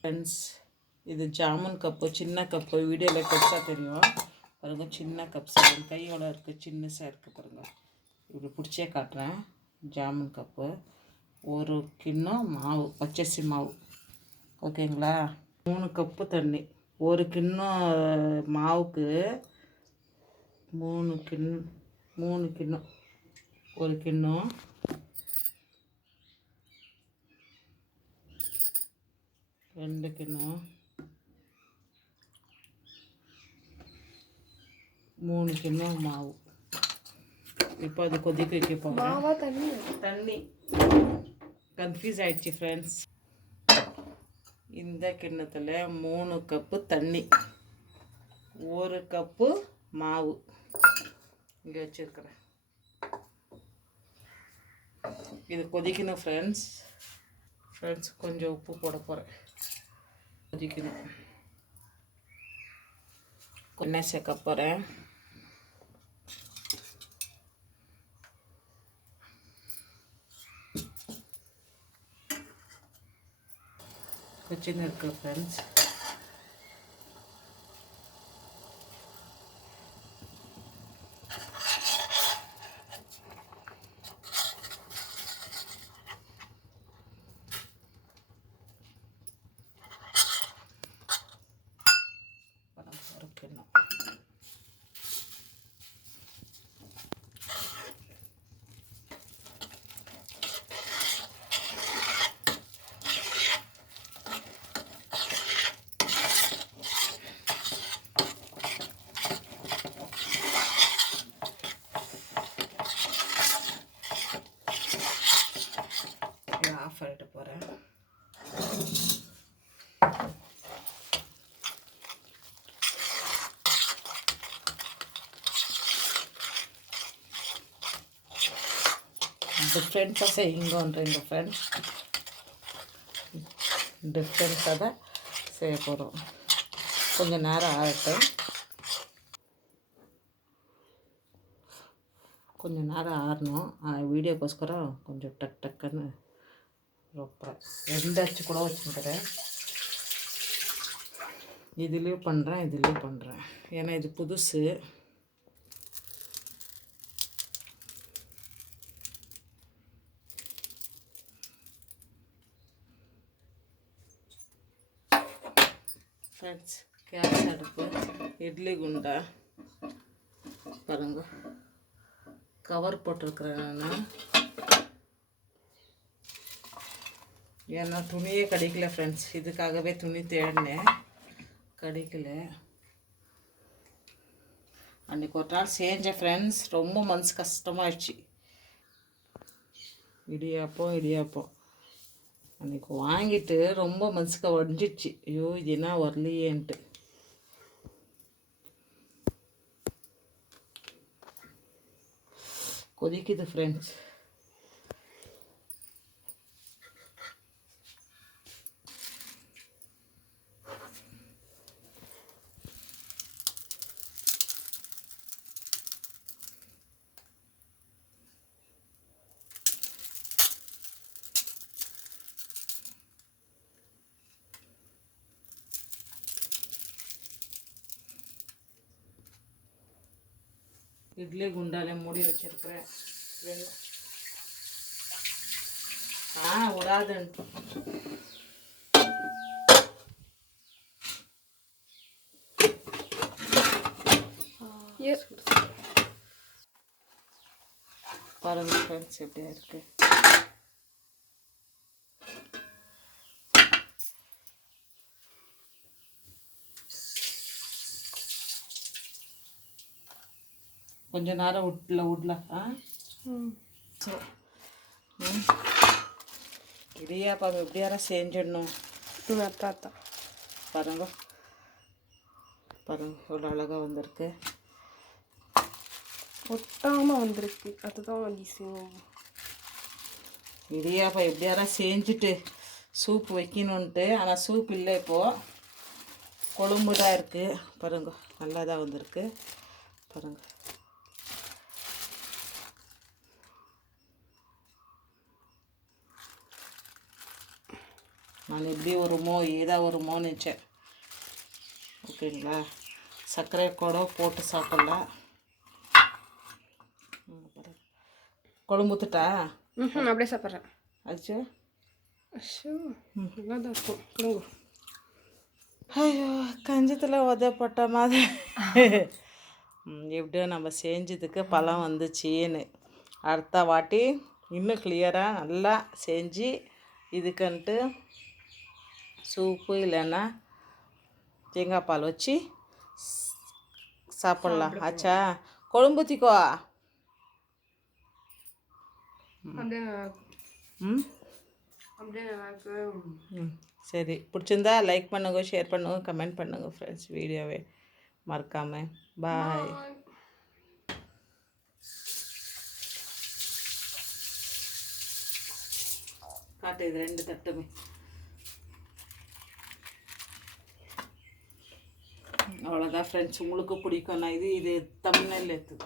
Friends, இது jamun cup, சின்ன cup. வீடியோவில் பெருசாக தெரியும் பாருங்கள். சின்ன கப் சார் கையோட இருக்குது, சின்னசாக இருக்குது பாருங்கள். இப்படி பிடிச்சே காட்டுறேன். ஜாமுன் கப்பு, ஒரு கிண்ணம் மாவு, பச்சரிசி மாவு, ஓகேங்களா. 3 கப்பு தண்ணி. ஒரு கிண்ணம் மாவுக்கு 3 கிண்ணம், ஒரு கிண்ணம். 2 கிண்ணம், 3 கிண்ணம் மாவு. இப்போ அது கொதிக்க வைக்க போகிறேன். தண்ணி கன்ஃபியூஸ் ஆகிடுச்சு ஃப்ரெண்ட்ஸ். இந்த கிண்ணத்தில் 3 கப்பு தண்ணி, 1 கப்பு மாவு இங்கே வச்சுருக்கிறேன். இது கொதிக்கணும் ஃப்ரெண்ட்ஸ். கொஞ்சம் உப்பு போட போகிறேன். கொதிக்கணும். எண்ணெய் சேர்க்க போகிறேன். வச்சுன்னு இருக்கு ஃப்ரெண்ட்ஸ். ஆஃப் பண்ணிட்டு போகிறேன். டிஃப்ரெண்ட்டாக செய்யுங்கன்றீங்க ஃப்ரெண்ட்ஸ். டிஃப்ரெண்ட்டாக தான் செய்ய போகிறோம். கொஞ்சம் நேரம் ஆகட்டும். கொஞ்சம் நேரம் ஆறணும். வீடியோக்கோஸ்கரம் கொஞ்சம் டக்குன்னு ரொப்பேன். 2 அச்சு கூட வச்சுக்கிறேன். இதுலேயும் பண்ணுறேன். ஏன்னா இது புதுசு. ஃப்ரெண்ட்ஸ், கேஸ் அடுப்பு, இட்லி குண்டா பாருங்க. கவர் போட்டிருக்கிறேன் நான். ஏன்னா துணியே கிடைக்கல ஃப்ரெண்ட்ஸ். இதுக்காகவே துணி தேடினேன், கிடைக்கல. அன்றைக்கி ஒரு நாள் செஞ்சேன் ஃப்ரெண்ட்ஸ். ரொம்ப மனசு கஷ்டமாகிடுச்சு. இடியாப்பம் அன்றைக்கி வாங்கிட்டு ரொம்ப மனசுக்கு வடிஞ்சிடுச்சு. ஐயோ, இது என்ன வரலையேன்ட்டு. கொதிக்குது ஃப்ரெண்ட்ஸ். இட்லி குண்டாலே மூடி வச்சிருக்கிறேன். விடாதுன்ட்டு பாருங்க ஃப்ரெண்ட்ஸ், எப்படியா இருக்கு. கொஞ்ச நேரம் விடலாம். இடியாப்பம் எப்படியார செஞ்சிடணும். பாருங்க எவ்வளோ அழகாக வந்திருக்கு. ஒட்டாமல் வந்திருக்கு. அதுதான் அதிசயம். இடியாப்பம் எப்படியார செஞ்சுட்டு சூப் வைக்கணுன்ட்டு. ஆனால் சூப் இல்லை, இப்போது கொழும்பு தான் இருக்குது. பாருங்க, நல்லா தான் வந்திருக்கு பாருங்க. நான் எப்படி வருமோ ஏதா வருமோன்னு நினச்சேன். ஓகேங்களா, சர்க்கரை கூட போட்டு சாப்பிட்லாம். குழம்பு ஊற்றுட்டா? அப்படியே சாப்பிட்றேன். ஆச்சு. அஷோ நல்லா தான் இருக்கும். கொடுங்க. ஐயோ, கஞ்சத்தில் உதப்பட்ட மாதிரி. எப்படியோ நம்ம செஞ்சதுக்கு பழம் வந்துச்சின்னு. அடுத்த வாட்டி இன்னும் கிளியராக நல்லா செஞ்சு இதுக்குன்ட்டு சூப்பு இல்லைன்னா தேங்காய் பால் வச்சு சாப்பிட்லாம். ஆச்சா, குழம்பு ஊற்றிக்கோ. அப்படியே ம் அப்படியே ம் சரி, பிடிச்சிருந்தா லைக் பண்ணுங்க, ஷேர் பண்ணுங்க, கமெண்ட் பண்ணுங்கள் ஃப்ரெண்ட்ஸ். வீடியோவை மறக்காமல். பாய். காட்டு இது 2 தட்டுமே. அவ்வளோதான் ஃப்ரெண்ட்ஸ், உங்களுக்கு பிடிக்கும். நான் இது தமிழ்நாட்டில் எடுத்து